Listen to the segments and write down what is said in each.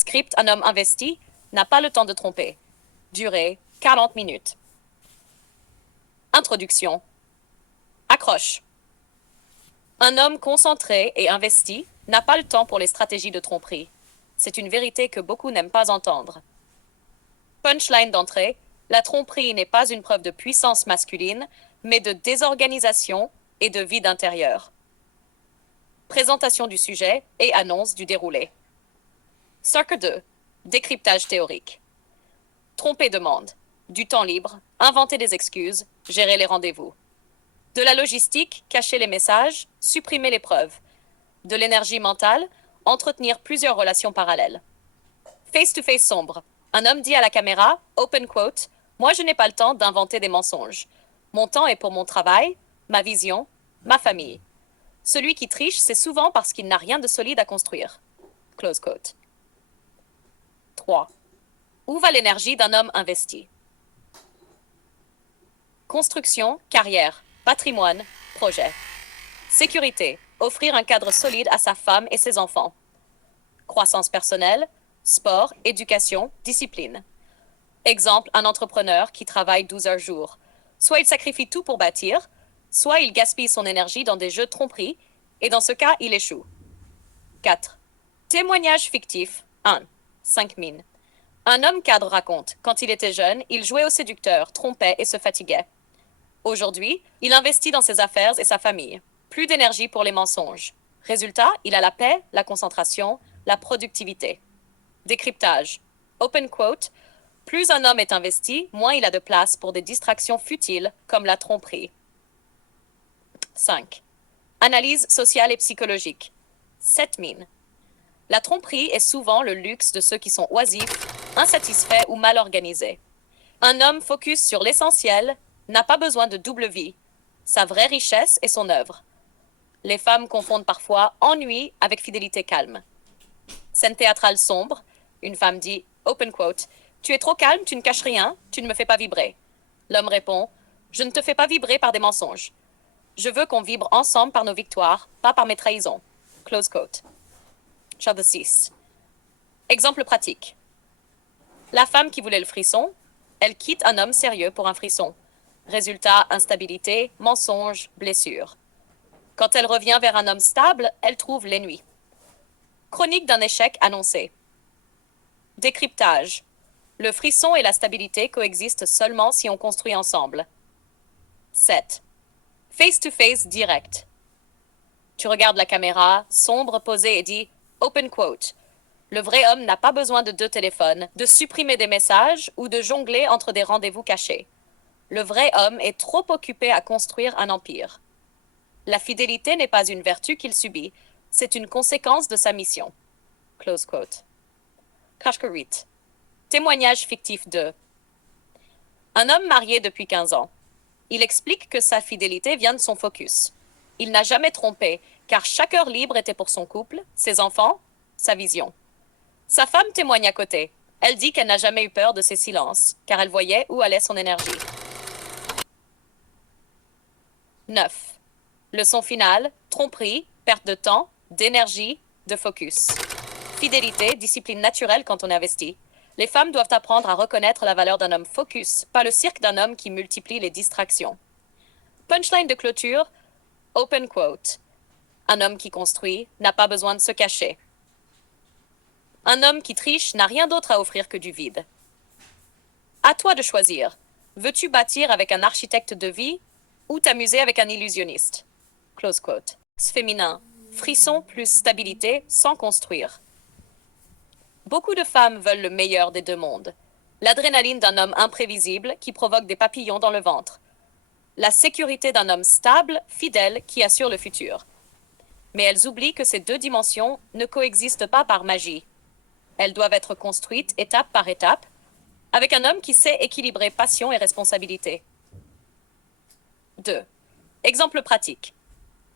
Script, un homme investi n'a pas le temps de tromper. Durée, 40 minutes. Introduction. Accroche. Un homme concentré et investi n'a pas le temps pour les stratégies de tromperie. C'est une vérité que beaucoup n'aiment pas entendre. Punchline d'entrée, la tromperie n'est pas une preuve de puissance masculine, mais de désorganisation et de vide intérieur. Présentation du sujet et annonce du déroulé. Circle 2. Décryptage théorique. Tromper demande. Du temps libre, inventer des excuses, gérer les rendez-vous. De la logistique, cacher les messages, supprimer les preuves. De l'énergie mentale, entretenir plusieurs relations parallèles. Face-to-face sombre. Un homme dit à la caméra, open quote, moi je n'ai pas le temps d'inventer des mensonges. Mon temps est pour mon travail, ma vision, ma famille. Celui qui triche, c'est souvent parce qu'il n'a rien de solide à construire. Close quote. 3. Où va l'énergie d'un homme investi? Construction, carrière, patrimoine, projet. Sécurité, offrir un cadre solide à sa femme et ses enfants. Croissance personnelle, sport, éducation, discipline. Exemple, un entrepreneur qui travaille 12 heures jour. Soit il sacrifie tout pour bâtir, soit il gaspille son énergie dans des jeux de tromperie, et dans ce cas, il échoue. 4. Témoignage fictif. 1. 5 mines. Un homme cadre raconte, quand il était jeune, il jouait au séducteur, trompait et se fatiguait. Aujourd'hui, il investit dans ses affaires et sa famille. Plus d'énergie pour les mensonges. Résultat, il a la paix, la concentration, la productivité. Décryptage. Open quote. Plus un homme est investi, moins il a de place pour des distractions futiles comme la tromperie. 5. Analyse sociale et psychologique. 7 mines. La tromperie est souvent le luxe de ceux qui sont oisifs, insatisfaits ou mal organisés. Un homme focus sur l'essentiel n'a pas besoin de double vie. Sa vraie richesse est son œuvre. Les femmes confondent parfois ennui avec fidélité calme. Scène théâtrale sombre. Une femme dit, open quote, tu es trop calme, tu ne caches rien, tu ne me fais pas vibrer. L'homme répond, je ne te fais pas vibrer par des mensonges. Je veux qu'on vibre ensemble par nos victoires, pas par mes trahisons. Close quote. Chapitre 6. Exemple pratique. La femme qui voulait le frisson, elle quitte un homme sérieux pour un frisson. Résultat, instabilité, mensonge, blessure. Quand elle revient vers un homme stable, elle trouve l'ennui. Chronique d'un échec annoncé. Décryptage. Le frisson et la stabilité coexistent seulement si on construit ensemble. 7. Face-to-face direct. Tu regardes la caméra, sombre, posée et dis « open quote ». Le vrai homme n'a pas besoin de 2 téléphones, de supprimer des messages ou de jongler entre des rendez-vous cachés. Le vrai homme est trop occupé à construire un empire. La fidélité n'est pas une vertu qu'il subit, c'est une conséquence de sa mission. Close quote. Kashkarit. Témoignage fictif de. Un homme marié depuis 15 ans. Il explique que sa fidélité vient de son focus. Il n'a jamais trompé, car chaque heure libre était pour son couple, ses enfants, sa vision. Sa femme témoigne à côté. Elle dit qu'elle n'a jamais eu peur de ses silences, car elle voyait où allait son énergie. 9. Leçon finale, tromperie, perte de temps, d'énergie, de focus. Fidélité, discipline naturelle quand on investit. Les femmes doivent apprendre à reconnaître la valeur d'un homme focus, pas le cirque d'un homme qui multiplie les distractions. Punchline de clôture, open quote. Un homme qui construit n'a pas besoin de se cacher. Un homme qui triche n'a rien d'autre à offrir que du vide. À toi de choisir. Veux-tu bâtir avec un architecte de vie ou t'amuser avec un illusionniste? Close quote. Féminin. Frisson plus stabilité sans construire. Beaucoup de femmes veulent le meilleur des deux mondes. L'adrénaline d'un homme imprévisible qui provoque des papillons dans le ventre. La sécurité d'un homme stable, fidèle, qui assure le futur. Mais elles oublient que ces 2 dimensions ne coexistent pas par magie. Elles doivent être construites étape par étape, avec un homme qui sait équilibrer passion et responsabilité. 2. Exemple pratique.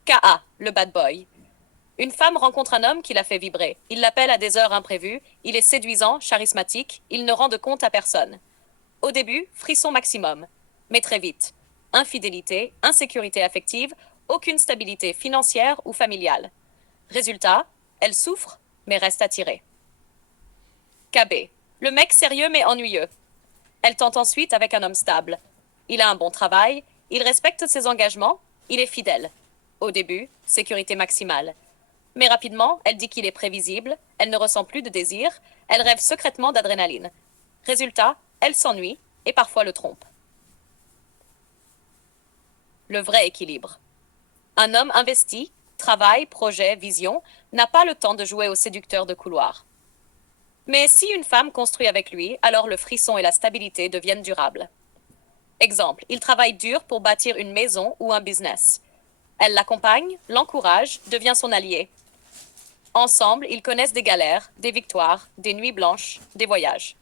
K.A., le bad boy. Une femme rencontre un homme qui la fait vibrer. Il l'appelle à des heures imprévues. Il est séduisant, charismatique. Il ne rend de compte à personne. Au début, frisson maximum. Mais très vite. Infidélité, insécurité affective, aucune stabilité financière ou familiale. Résultat, elle souffre, mais reste attirée. KB. Le mec sérieux mais ennuyeux. Elle tente ensuite avec un homme stable. Il a un bon travail, il respecte ses engagements, il est fidèle. Au début, sécurité maximale. Mais rapidement, elle dit qu'il est prévisible, elle ne ressent plus de désir, elle rêve secrètement d'adrénaline. Résultat, elle s'ennuie et parfois le trompe. Le vrai équilibre. Un homme investi, travail, projet, vision, n'a pas le temps de jouer au séducteur de couloir. Mais si une femme construit avec lui, alors le frisson et la stabilité deviennent durables. Exemple, il travaille dur pour bâtir une maison ou un business. Elle l'accompagne, l'encourage, devient son allié. Ensemble, ils connaissent des galères, des victoires, des nuits blanches, des voyages.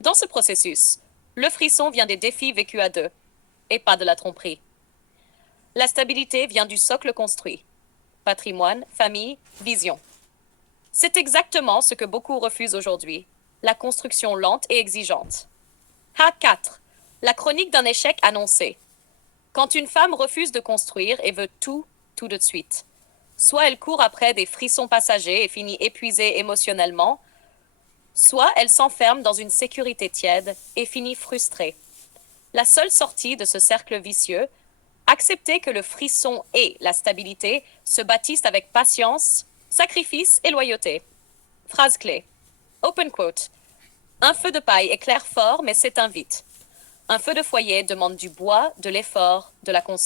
Dans ce processus, le frisson vient des défis vécus à deux, et pas de la tromperie. La stabilité vient du socle construit. Patrimoine, famille, vision. C'est exactement ce que beaucoup refusent aujourd'hui, la construction lente et exigeante. H4. La chronique d'un échec annoncé. Quand une femme refuse de construire et veut tout de suite. Soit elle court après des frissons passagers et finit épuisée émotionnellement, soit elle s'enferme dans une sécurité tiède et finit frustrée. La seule sortie de ce cercle vicieux, accepter que le frisson et la stabilité se bâtissent avec patience, sacrifice et loyauté. Phrase clé. Open quote. Un feu de paille éclaire fort mais s'éteint vite. Un feu de foyer demande du bois, de l'effort, de la constance.